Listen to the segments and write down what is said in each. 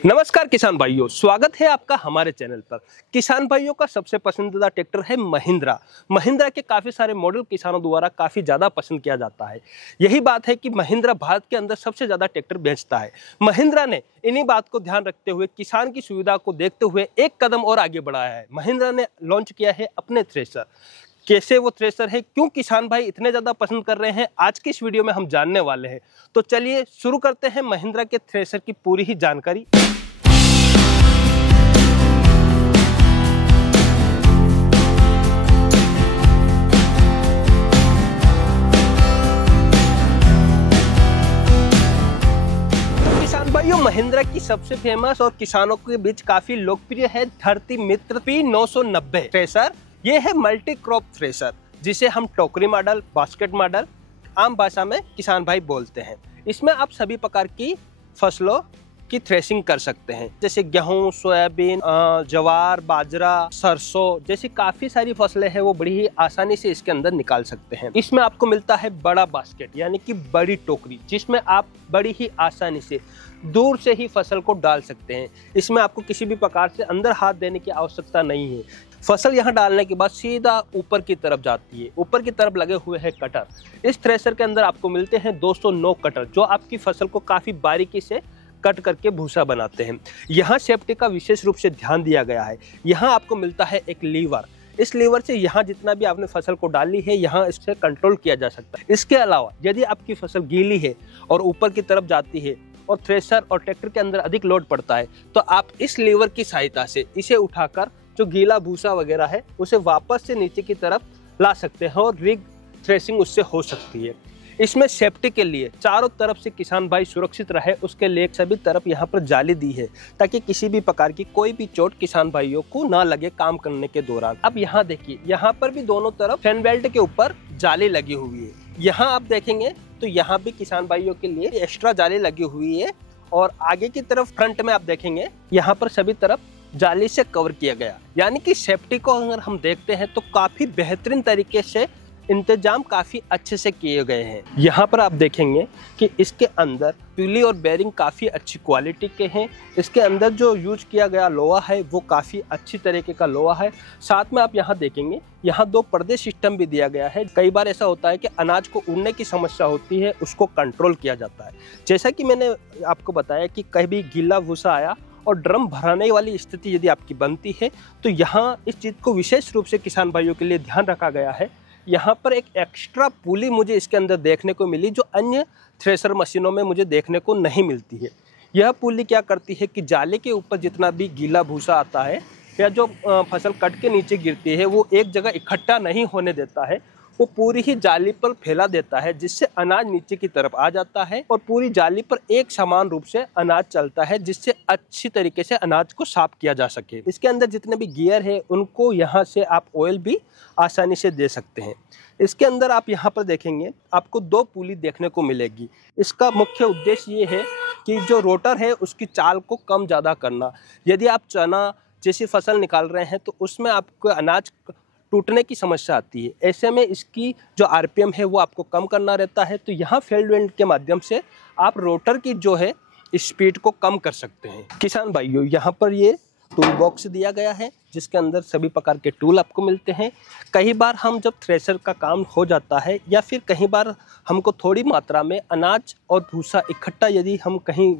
नमस्कार किसान भाइयों, स्वागत है आपका हमारे चैनल पर। किसान भाइयों का सबसे पसंदीदा ट्रैक्टर है महिंद्रा। महिंद्रा के काफ़ी सारे मॉडल किसानों द्वारा काफ़ी ज़्यादा पसंद किया जाता है। यही बात है कि महिंद्रा भारत के अंदर सबसे ज़्यादा ट्रैक्टर बेचता है। महिंद्रा ने इन्हीं बात को ध्यान रखते हुए, किसान की सुविधा को देखते हुए एक कदम और आगे बढ़ाया है। महिंद्रा ने लॉन्च किया है अपने थ्रेसर। कैसे वो थ्रेसर है, क्यों किसान भाई इतने ज़्यादा पसंद कर रहे हैं, आज की इस वीडियो में हम जानने वाले हैं। तो चलिए शुरू करते हैं महिंद्रा के थ्रेसर की पूरी ही जानकारी। भाइयों, महिंद्रा की सबसे फेमस और किसानों के बीच काफी लोकप्रिय है धरती मित्र P990 थ्रेसर। ये है मल्टी क्रॉप थ्रेसर, जिसे हम टोकरी मॉडल, बास्केट मॉडल आम भाषा में किसान भाई बोलते हैं। इसमें आप सभी प्रकार की फसलों की थ्रेसिंग कर सकते हैं, जैसे गेहूं, सोयाबीन, ज्वार, बाजरा, सरसों जैसी काफी सारी फसलें हैं, वो बड़ी ही आसानी से इसके अंदर निकाल सकते हैं। इसमें आपको मिलता है बड़ा बास्केट यानी कि बड़ी टोकरी, जिसमें आप बड़ी ही आसानी से दूर से ही फसल को डाल सकते हैं। इसमें आपको किसी भी प्रकार से अंदर हाथ देने की आवश्यकता नहीं है। फसल यहाँ डालने के बाद सीधा ऊपर की तरफ जाती है। ऊपर की तरफ लगे हुए हैं कटर। इस थ्रेसर के अंदर आपको मिलते हैं 209 कटर, जो आपकी फसल को काफी बारीकी से कट करके भूसा बनाते हैं। यहाँ सेफ्टी का विशेष रूप से ध्यान दिया गया है। यहाँ आपको मिलता है एक लीवर। इस लीवर से यहाँ जितना भी आपने फसल को डाली है, यहाँ इससे कंट्रोल किया जा सकता है। इसके अलावा यदि आपकी फसल गीली है और ऊपर की तरफ जाती है और थ्रेसर और ट्रैक्टर के अंदर अधिक लोड पड़ता है, तो आप इस लीवर की सहायता से इसे उठाकर जो गीला भूसा वगैरह है उसे वापस से नीचे की तरफ ला सकते हैं और रिग थ्रेसिंग उससे हो सकती है। इसमें सेफ्टी के लिए चारों तरफ से किसान भाई सुरक्षित रहे, उसके लिए सभी तरफ यहाँ पर जाली दी है, ताकि किसी भी प्रकार की कोई भी चोट किसान भाइयों को ना लगे काम करने के दौरान। अब यहाँ देखिए, यहाँ पर भी दोनों तरफ फैन बेल्ट के ऊपर जाली लगी हुई है। यहाँ आप देखेंगे तो यहाँ भी किसान भाइयों के लिए एक्स्ट्रा जाली लगी हुई है। और आगे की तरफ फ्रंट में आप देखेंगे, यहाँ पर सभी तरफ जाली से कवर किया गया। यानी कि सेफ्टी को अगर हम देखते हैं तो काफी बेहतरीन तरीके से इंतजाम काफी अच्छे से किए गए हैं। यहाँ पर आप देखेंगे कि इसके अंदर पुली और बेरिंग काफी अच्छी क्वालिटी के हैं। इसके अंदर जो यूज किया गया लोहा है वो काफी अच्छी तरीके का लोहा है। साथ में आप यहाँ देखेंगे, यहाँ 2 पर्दे सिस्टम भी दिया गया है। कई बार ऐसा होता है कि अनाज को उड़ने की समस्या होती है, उसको कंट्रोल किया जाता है। जैसा कि मैंने आपको बताया कि कभी गीला भूसा आया और ड्रम भराने वाली स्थिति यदि आपकी बनती है, तो यहाँ इस चीज़ को विशेष रूप से किसान भाइयों के लिए ध्यान रखा गया है। यहाँ पर एक एक्स्ट्रा पुली मुझे इसके अंदर देखने को मिली, जो अन्य थ्रेसर मशीनों में मुझे देखने को नहीं मिलती है। यह पुली क्या करती है कि जाली के ऊपर जितना भी गीला भूसा आता है या जो फसल कट के नीचे गिरती है, वो एक जगह इकट्ठा नहीं होने देता है, वो पूरी ही जाली पर फैला देता है, जिससे अनाज नीचे की तरफ आ जाता है और पूरी जाली पर एक समान रूप से अनाज चलता है, जिससे अच्छी तरीके से अनाज को साफ किया जा सके। इसके अंदर जितने भी गियर है उनको यहाँ से आप ऑयल भी आसानी से दे सकते हैं। इसके अंदर आप यहाँ पर देखेंगे, आपको 2 पुली देखने को मिलेगी। इसका मुख्य उद्देश्य ये है कि जो रोटर है उसकी चाल को कम ज़्यादा करना। यदि आप चना जैसी फसल निकाल रहे हैं तो उसमें आपको अनाज टूटने की समस्या आती है। ऐसे में इसकी जो आरपीएम है वो आपको कम करना रहता है। तो यहाँ फील्ड वेंट के माध्यम से आप रोटर की जो है स्पीड को कम कर सकते हैं। किसान भाइयों, यहाँ पर ये टूल बॉक्स दिया गया है, जिसके अंदर सभी प्रकार के टूल आपको मिलते हैं। कई बार हम जब थ्रेसर का काम हो जाता है या फिर कई बार हमको थोड़ी मात्रा में अनाज और भूसा इकट्ठा यदि हम कहीं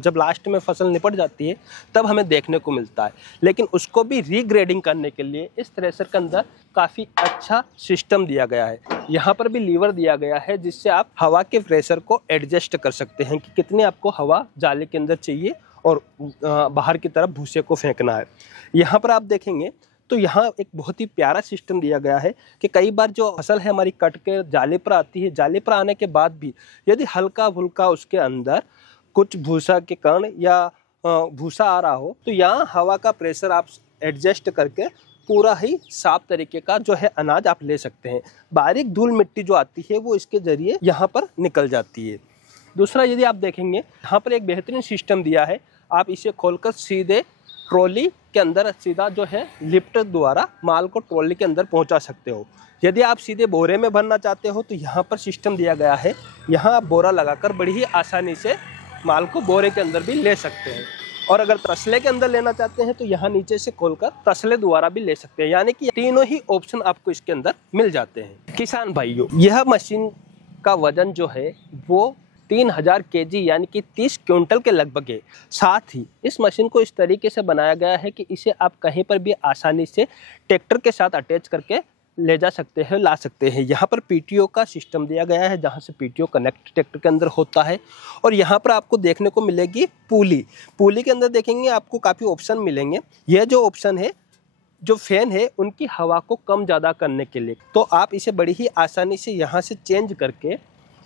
जब लास्ट में फसल निपट जाती है तब हमें देखने को मिलता है, लेकिन उसको भी रीग्रेडिंग करने के लिए इस थ्रेसर के अंदर काफ़ी अच्छा सिस्टम दिया गया है। यहाँ पर भी लीवर दिया गया है, जिससे आप हवा के प्रेशर को एडजस्ट कर सकते हैं कि कितनी आपको हवा जाली के अंदर चाहिए और बाहर की तरफ भूसे को फेंकना है। यहाँ पर आप देखेंगे तो यहाँ एक बहुत ही प्यारा सिस्टम दिया गया है कि कई बार जो फसल है हमारी कट के जाले पर आती है, जाले पर आने के बाद भी यदि हल्का फुल्का उसके अंदर कुछ भूसा के कण या भूसा आ रहा हो, तो यहाँ हवा का प्रेशर आप एडजस्ट करके पूरा ही साफ तरीके का जो है अनाज आप ले सकते हैं। बारीक धूल मिट्टी जो आती है वो इसके जरिए यहाँ पर निकल जाती है। दूसरा, यदि आप देखेंगे, यहाँ पर एक बेहतरीन सिस्टम दिया है। आप इसे खोलकर सीधे ट्रॉली के अंदर सीधा जो है लिफ्ट द्वारा माल को ट्रॉली के अंदर पहुंचा सकते हो। यदि आप सीधे बोरे में भरना चाहते हो तो यहाँ पर सिस्टम दिया गया है, यहाँ आप बोरा लगाकर बड़ी ही आसानी से माल को बोरे के अंदर भी ले सकते हैं। और अगर तसले के अंदर लेना चाहते हैं तो यहाँ नीचे से खोलकर तसले द्वारा भी ले सकते हैं, यानी कि तीनों ही ऑप्शन आपको इसके अंदर मिल जाते हैं। किसान भाइयों, यह मशीन का वजन जो है वो 3000 केजी यानी कि 30 क्विंटल के लगभग है। साथ ही इस मशीन को इस तरीके से बनाया गया है कि इसे आप कहीं पर भी आसानी से ट्रैक्टर के साथ अटैच करके ले जा सकते हैं, ला सकते हैं। यहाँ पर पीटीओ का सिस्टम दिया गया है, जहाँ से पीटीओ कनेक्ट ट्रैक्टर के अंदर होता है। और यहाँ पर आपको देखने को मिलेगी पुली। पुली के अंदर देखेंगे आपको काफ़ी ऑप्शन मिलेंगे। यह जो ऑप्शन है, जो फैन है, उनकी हवा को कम ज़्यादा करने के लिए, तो आप इसे बड़ी ही आसानी से यहाँ से चेंज करके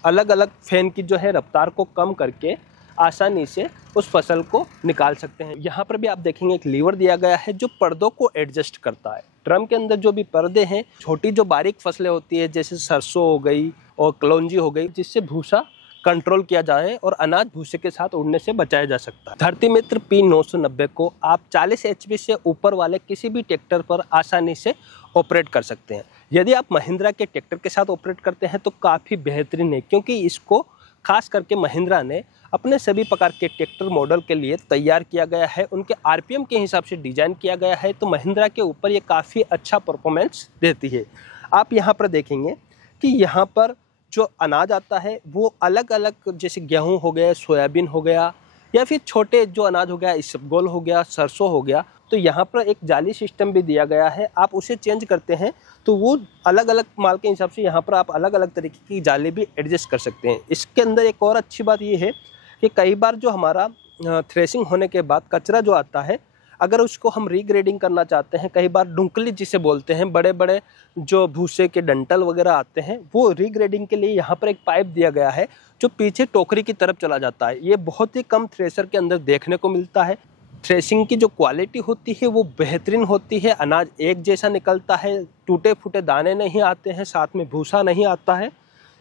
अलग अलग फैन की जो है रफ्तार को कम करके आसानी से उस फसल को निकाल सकते हैं। यहाँ पर भी आप देखेंगे एक लीवर दिया गया है जो पर्दों को एडजस्ट करता है। ड्रम के अंदर जो भी पर्दे हैं, छोटी जो बारीक फसलें होती है जैसे सरसों हो गई और कलौंजी हो गई, जिससे भूसा कंट्रोल किया जाए और अनाज भूसे के साथ उड़ने से बचाया जा सकता है। धरती मित्र P990 को आप 40 HP से ऊपर वाले किसी भी ट्रैक्टर पर आसानी से ऑपरेट कर सकते हैं। यदि आप महिंद्रा के ट्रैक्टर के साथ ऑपरेट करते हैं तो काफ़ी बेहतरीन है, क्योंकि इसको खास करके महिंद्रा ने अपने सभी प्रकार के ट्रैक्टर मॉडल के लिए तैयार किया गया है। उनके आरपीएम के हिसाब से डिज़ाइन किया गया है, तो महिंद्रा के ऊपर ये काफ़ी अच्छा परफॉर्मेंस देती है। आप यहाँ पर देखेंगे कि यहाँ पर जो अनाज आता है वो अलग अलग, जैसे गेहूँ हो गया, सोयाबीन हो गया, या फिर छोटे जो अनाज हो गया, इसबगोल हो गया, सरसों हो गया, तो यहाँ पर एक जाली सिस्टम भी दिया गया है। आप उसे चेंज करते हैं तो वो अलग अलग माल के हिसाब से यहाँ पर आप अलग अलग तरीके की जाली भी एडजस्ट कर सकते हैं। इसके अंदर एक और अच्छी बात ये है कि कई बार जो हमारा थ्रेसिंग होने के बाद कचरा जो आता है, अगर उसको हम रीग्रेडिंग करना चाहते हैं, कई बार डुंकली जिसे बोलते हैं, बड़े बड़े जो भूसे के डंटल वगैरह आते हैं, वो रीग्रेडिंग के लिए यहाँ पर एक पाइप दिया गया है जो पीछे टोकरी की तरफ चला जाता है। ये बहुत ही कम थ्रेसर के अंदर देखने को मिलता है। थ्रेसिंग की जो क्वालिटी होती है वो बेहतरीन होती है। अनाज एक जैसा निकलता है, टूटे फूटे दाने नहीं आते हैं, साथ में भूसा नहीं आता है।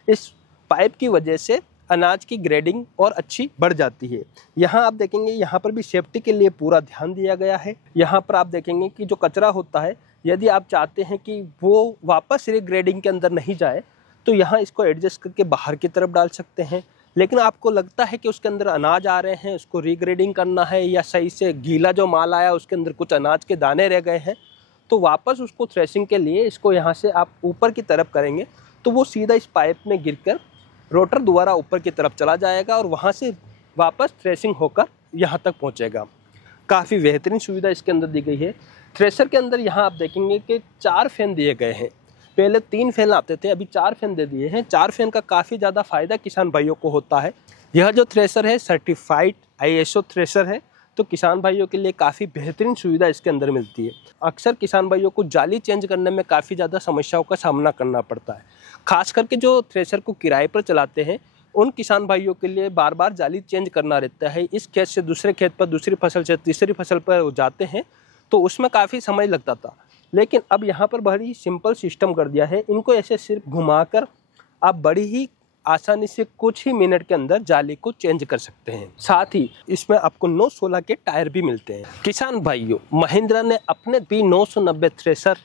इस पाइप की वजह से अनाज की ग्रेडिंग और अच्छी बढ़ जाती है। यहाँ आप देखेंगे, यहाँ पर भी सेफ्टी के लिए पूरा ध्यान दिया गया है। यहाँ पर आप देखेंगे कि जो कचरा होता है, यदि आप चाहते हैं कि वो वापस रीग्रेडिंग के अंदर नहीं जाए, तो यहाँ इसको एडजस्ट करके बाहर की तरफ डाल सकते हैं। लेकिन आपको लगता है कि उसके अंदर अनाज आ रहे हैं, उसको रीग्रेडिंग करना है, या सही से गीला जो माल आया उसके अंदर कुछ अनाज के दाने रह गए हैं, तो वापस उसको थ्रेसिंग के लिए इसको यहाँ से आप ऊपर की तरफ करेंगे तो वो सीधा इस पाइप में गिरकर रोटर द्वारा ऊपर की तरफ चला जाएगा और वहाँ से वापस थ्रेसिंग होकर यहाँ तक पहुँचेगा। काफ़ी बेहतरीन सुविधा इसके अंदर दी गई है। थ्रेसर के अंदर यहाँ आप देखेंगे कि 4 फैन दिए गए हैं। पहले 3 फैन आते थे, अभी 4 फैन दे दिए हैं। 4 फैन का काफ़ी ज़्यादा फ़ायदा किसान भाइयों को होता है। यह जो थ्रेसर है सर्टिफाइड ISO थ्रेसर है, तो किसान भाइयों के लिए काफ़ी बेहतरीन सुविधा इसके अंदर मिलती है। अक्सर किसान भाइयों को जाली चेंज करने में काफ़ी ज़्यादा समस्याओं का सामना करना पड़ता है। खास करके जो थ्रेसर को किराए पर चलाते हैं, उन किसान भाइयों के लिए बार बार जाली चेंज करना रहता है। इस खेत से दूसरे खेत पर, दूसरी फसल से तीसरी फसल पर जाते हैं, तो उसमें काफ़ी समय लगता था। लेकिन अब यहाँ पर बड़ी सिंपल सिस्टम कर दिया है। इनको ऐसे सिर्फ घुमाकर आप बड़ी ही आसानी से कुछ ही मिनट के अंदर जाली को चेंज कर सकते हैं। साथ ही इसमें आपको 916 के टायर भी मिलते हैं। किसान भाइयों, महिंद्रा ने अपने P990 थ्रेसर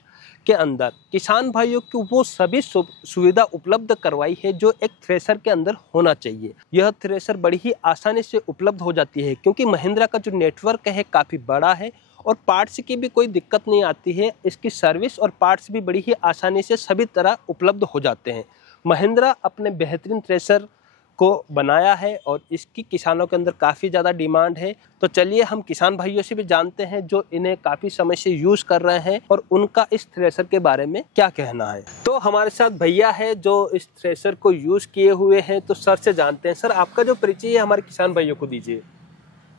के अंदर किसान भाइयों को वो सभी सुविधा उपलब्ध करवाई है जो एक थ्रेसर के अंदर होना चाहिए। यह थ्रेसर बड़ी ही आसानी से उपलब्ध हो जाती है, क्योंकि महिंद्रा का जो नेटवर्क है काफ़ी बड़ा है और पार्ट्स की भी कोई दिक्कत नहीं आती है। इसकी सर्विस और पार्ट्स भी बड़ी ही आसानी से सभी तरह उपलब्ध हो जाते हैं। महिंद्रा अपने बेहतरीन थ्रेसर को बनाया है और इसकी किसानों के अंदर काफ़ी ज़्यादा डिमांड है। तो चलिए हम किसान भाइयों से भी जानते हैं जो इन्हें काफ़ी समय से यूज़ कर रहे हैं और उनका इस थ्रेसर के बारे में क्या कहना है। तो हमारे साथ भैया है जो इस थ्रेसर को यूज़ किए हुए हैं, तो सर से जानते हैं। सर, आपका जो परिचय है हमारे किसान भाइयों को दीजिए।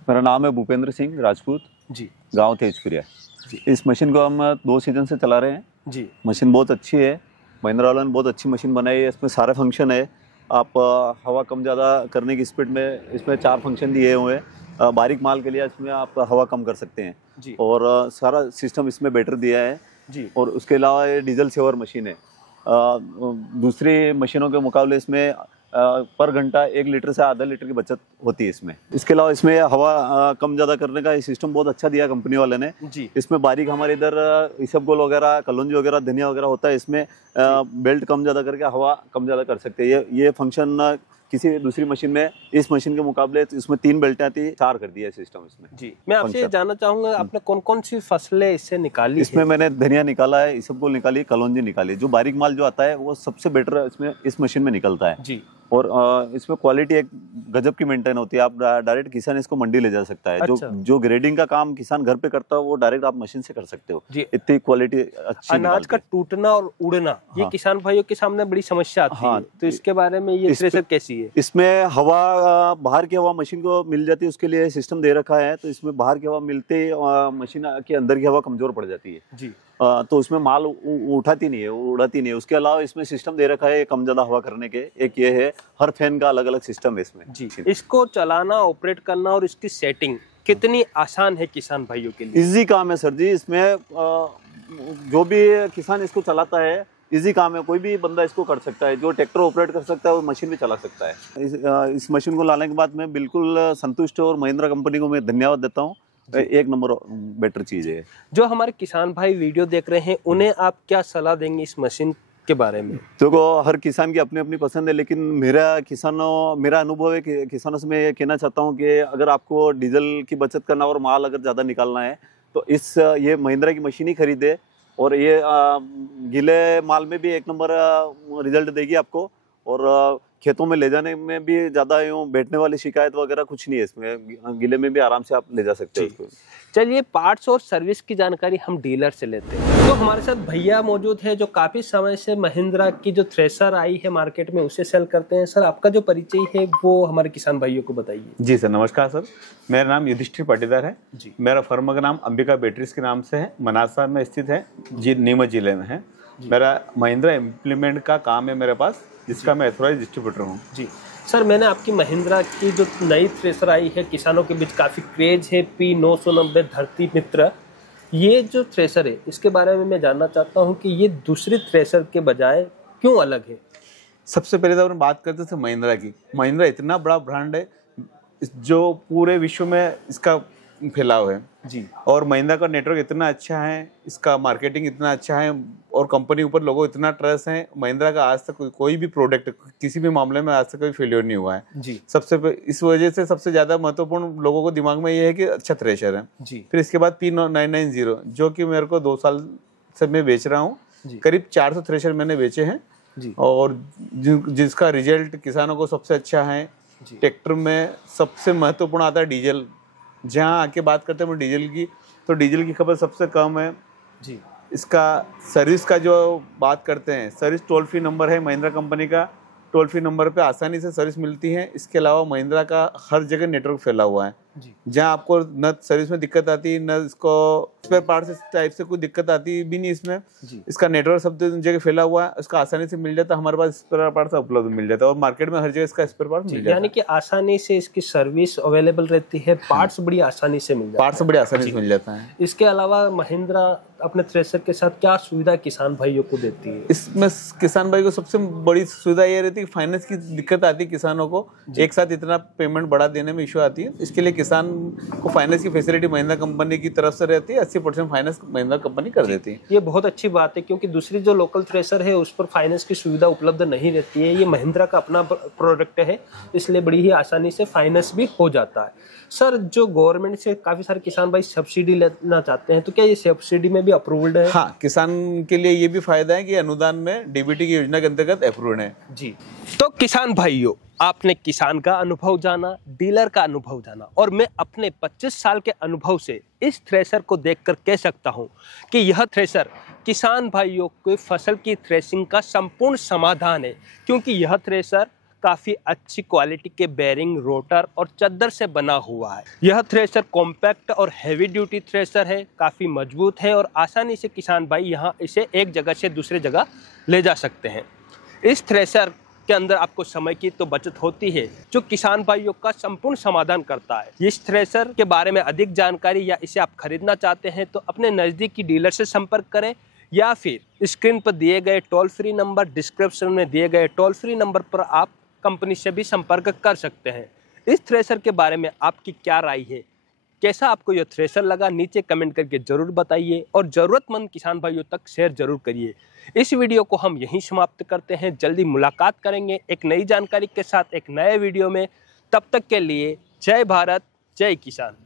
मेरा नाम है भूपेंद्र सिंह राजपूत जी, गांव तेजपुरिया जी। इस मशीन को हम 2 सीजन से चला रहे हैं जी। मशीन बहुत अच्छी है। महिंद्रा वालों ने बहुत अच्छी मशीन बनाई है। इसमें सारे फंक्शन है। आप हवा कम ज़्यादा करने की स्पीड में इसमें 4 फंक्शन दिए हुए हैं। बारीक माल के लिए इसमें आप हवा कम कर सकते हैं जी। और सारा सिस्टम इसमें बैटर दिया है जी। और उसके अलावा ये डीजल सेवर मशीन है। दूसरी मशीनों के मुकाबले इसमें पर घंटा 1 लीटर से आधा लीटर की बचत होती है इसमें। इसके अलावा इसमें हवा कम ज़्यादा करने का सिस्टम बहुत अच्छा दिया कंपनी वाले ने जी। इसमें बारीक हमारे इधर इसबगोल वगैरह, कलौंजी वगैरह, धनिया वगैरह होता है। इसमें बेल्ट कम ज़्यादा करके हवा कम ज़्यादा कर सकते हैं। ये फंक्शन किसी दूसरी मशीन में, इस मशीन के मुकाबले इसमें 3 बेल्टें आती, 4 कर दिया है सिस्टम इसमें। जी, मैं आपसे ये जानना चाहूंगा आपने कौन कौन सी फसलें इससे निकाली? इसमें मैंने धनिया निकाला है, इसबगोल निकाली, कलौंजी निकाली। जो बारीक माल जो आता है वो सबसे बेटर इसमें इस मशीन में निकलता है जी। और इसमें क्वालिटी एक गजब की मेंटेन होती है। आप डायरेक्ट किसान इसको मंडी ले जा सकता है। अच्छा। जो ग्रेडिंग का काम किसान घर पे करता है वो डायरेक्ट आप मशीन से कर सकते हो जी। इतनी क्वालिटी अच्छी अनाज का टूटना और उड़ना ये हाँ। किसान भाइयों के सामने बड़ी समस्या आती है, तो इसके बारे में ये थ्रेशर कैसी है? इसमें हवा, बाहर की हवा मशीन को मिल जाती है, उसके लिए सिस्टम दे रखा है। तो इसमें बाहर की हवा मिलते मशीन के अंदर की हवा कमजोर पड़ जाती है जी। तो उसमें माल उठाती नहीं है, उड़ाती नहीं है। उसके अलावा इसमें सिस्टम दे रखा है कम ज्यादा हवा करने के। एक ये है, हर फैन का अलग अलग सिस्टम है इसमें जी। इसको चलाना, ऑपरेट करना और इसकी सेटिंग कितनी आसान है किसान भाइयों के लिए? इजी काम है सर जी। इसमें जो भी किसान इसको चलाता है इजी काम है, कोई भी बंदा इसको कर सकता है। जो ट्रैक्टर ऑपरेट कर सकता है वो मशीन भी चला सकता है। इस मशीन को लाने के बाद मैं बिल्कुल संतुष्ट हूँ और महिंद्रा कंपनी को मैं धन्यवाद देता हूँ। एक नंबर बेटर चीज है। जो हमारे किसान भाई वीडियो देख रहे हैं उन्हें आप क्या सलाह देंगे इस मशीन के बारे में? देखो, हर किसान की अपनी अपनी पसंद है, लेकिन मेरा अनुभव है कि किसानों से मैं ये कहना चाहता हूँ कि अगर आपको डीजल की बचत करना और माल अगर ज़्यादा निकालना है तो ये महिंद्रा की मशीन ही खरीदे। और ये गीले माल में भी एक नंबर रिजल्ट देगी आपको, और खेतों में ले जाने में भी ज़्यादा यूँ बैठने वाली शिकायत वगैरह कुछ नहीं है इसमें। गीले में भी आराम से आप ले जा सकते हो इसको। चलिए, पार्ट्स और सर्विस की जानकारी हम डीलर से लेते हैं। तो हमारे साथ भैया मौजूद है जो काफी समय से महिंद्रा की जो थ्रेशर आई है मार्केट में उसे सेल करते हैं। सर, आपका जो परिचय है वो हमारे किसान भाइयों को बताइए। जी सर, नमस्कार सर। मेरा नाम युधिष्ठिर पाटीदार है जी। मेरा फर्म का नाम अंबिका बैटरीज के नाम से है, मनासा में स्थित है, नीमच जिले में है। मेरा महिंद्रा इम्प्लीमेंट का काम है मेरे पास, जिसका मैं एथोराइज डिस्ट्रीब्यूटर हूँ। जी सर, मैंने आपकी महिंद्रा की जो नई थ्रेशर आई है, किसानों के बीच काफ़ी क्रेज है, P990 धरती मित्र, ये जो थ्रेशर है इसके बारे में मैं जानना चाहता हूँ कि ये दूसरी थ्रेशर के बजाय क्यों अलग है? सबसे पहले तो अपन बात करते थे महिंद्रा की। महिंद्रा इतना बड़ा ब्रांड है जो पूरे विश्व में इसका फैलाव है जी। और महिंद्रा का नेटवर्क इतना अच्छा है, इसका मार्केटिंग इतना अच्छा है और कंपनी ऊपर लोगों इतना ट्रस्ट है। महिंद्रा का आज तक कोई भी प्रोडक्ट किसी भी मामले में आज तक कोई फेलियर नहीं हुआ है जी। इस वजह से सबसे ज्यादा महत्वपूर्ण लोगों को दिमाग में ये है कि अच्छा थ्रेशर है जी। फिर इसके बाद P990 जो कि मेरे को 2 साल से मैं बेच रहा हूँ। करीब 400 थ्रेशर मैंने बेचे हैं जी। और जिसका रिजल्ट किसानों को सबसे अच्छा है। ट्रैक्टर में सबसे महत्वपूर्ण आता है डीजल। जहाँ आके बात करते हैं डीजल की, तो डीजल की खपत सबसे कम है जी। इसका सर्विस का जो बात करते हैं, सर्विस टोल फ्री नंबर है महिंद्रा कंपनी का। टोल फ्री नंबर पे आसानी से सर्विस मिलती है। इसके अलावा महिंद्रा का हर जगह नेटवर्क फैला हुआ है जी। जहाँ आपको न सर्विस में दिक्कत आती, न इसको स्पेयर पार्ट्स टाइप से कोई दिक्कत आती भी नहीं इसमें जी। इसका नेटवर्क सब जगह फैला हुआ है, इसका आसानी से मिल जाता है। हमारे पास स्पेयर पार्ट्स उपलब्ध मिल जाता है और मार्केट में हर जगह इसका स्पेयर पार्ट मिल जाता है। यानी कि आसानी से इसकी सर्विस अवेलेबल रहती है, पार्ट्स बड़ी आसानी से मिल जाता है। इसके अलावा महिंद्रा अपने थ्रेशर के साथ क्या सुविधा किसान भाइयों को देती है? इसमें किसान भाई को सबसे बड़ी सुविधा ये रहती है कि फाइनेंस की दिक्कत आती है किसानों को, एक साथ इतना पेमेंट बढ़ा देने में इशू आती है। इसके लिए किसान को फाइनेंस की फैसिलिटी महिंद्रा कंपनी की तरफ से रहती है। 80% फाइनेंस महिंद्रा कंपनी कर देती है। ये बहुत अच्छी बात है, क्योंकि दूसरी जो लोकल थ्रेशर है उस पर फाइनेंस की सुविधा उपलब्ध नहीं रहती है। ये महिंद्रा का अपना प्रोडक्ट है, इसलिए बड़ी ही आसानी से फाइनेंस भी हो जाता है। सर, जो गवर्नमेंट से काफी सारे किसान भाई सब्सिडी लेना चाहते हैं, तो क्या ये सब्सिडी में भी अप्रूव्ड है? हाँ, किसान के लिए ये भी फायदा है कि अनुदान में डीबीटी की योजना के अंतर्गत अप्रूव्ड है जी। तो किसान भाइयों, आपने किसान का अनुभव जाना, डीलर का अनुभव जाना, और मैं अपने 25 साल के अनुभव से इस थ्रेशर को देखकर कह सकता हूं कि यह थ्रेशर किसान भाइयों को फसल की थ्रेशिंग का संपूर्ण समाधान है, क्योंकि यह थ्रेशर काफ़ी अच्छी क्वालिटी के बेरिंग, रोटर और चद्दर से बना हुआ है। यह थ्रेशर कॉम्पैक्ट और हैवी ड्यूटी थ्रेशर है, काफ़ी मजबूत है और आसानी से किसान भाई यहाँ इसे एक जगह से दूसरे जगह ले जा सकते हैं। इस थ्रेशर के अंदर आपको समय की तो बचत होती है, जो किसान भाइयों का संपूर्ण समाधान करता है। इस थ्रेशर के बारे में अधिक जानकारी या इसे आप खरीदना चाहते हैं तो अपने नज़दीकी डीलर से संपर्क करें, या फिर स्क्रीन पर दिए गए टोल फ्री नंबर, डिस्क्रिप्शन में दिए गए टोल फ्री नंबर पर आप कंपनी से भी संपर्क कर सकते हैं। इस थ्रेशर के बारे में आपकी क्या राय है? कैसा आपको यह थ्रेशर लगा नीचे कमेंट करके जरूर बताइए और ज़रूरतमंद किसान भाइयों तक शेयर जरूर करिए। इस वीडियो को हम यहीं समाप्त करते हैं। जल्दी मुलाकात करेंगे एक नई जानकारी के साथ एक नए वीडियो में। तब तक के लिए जय भारत, जय किसान।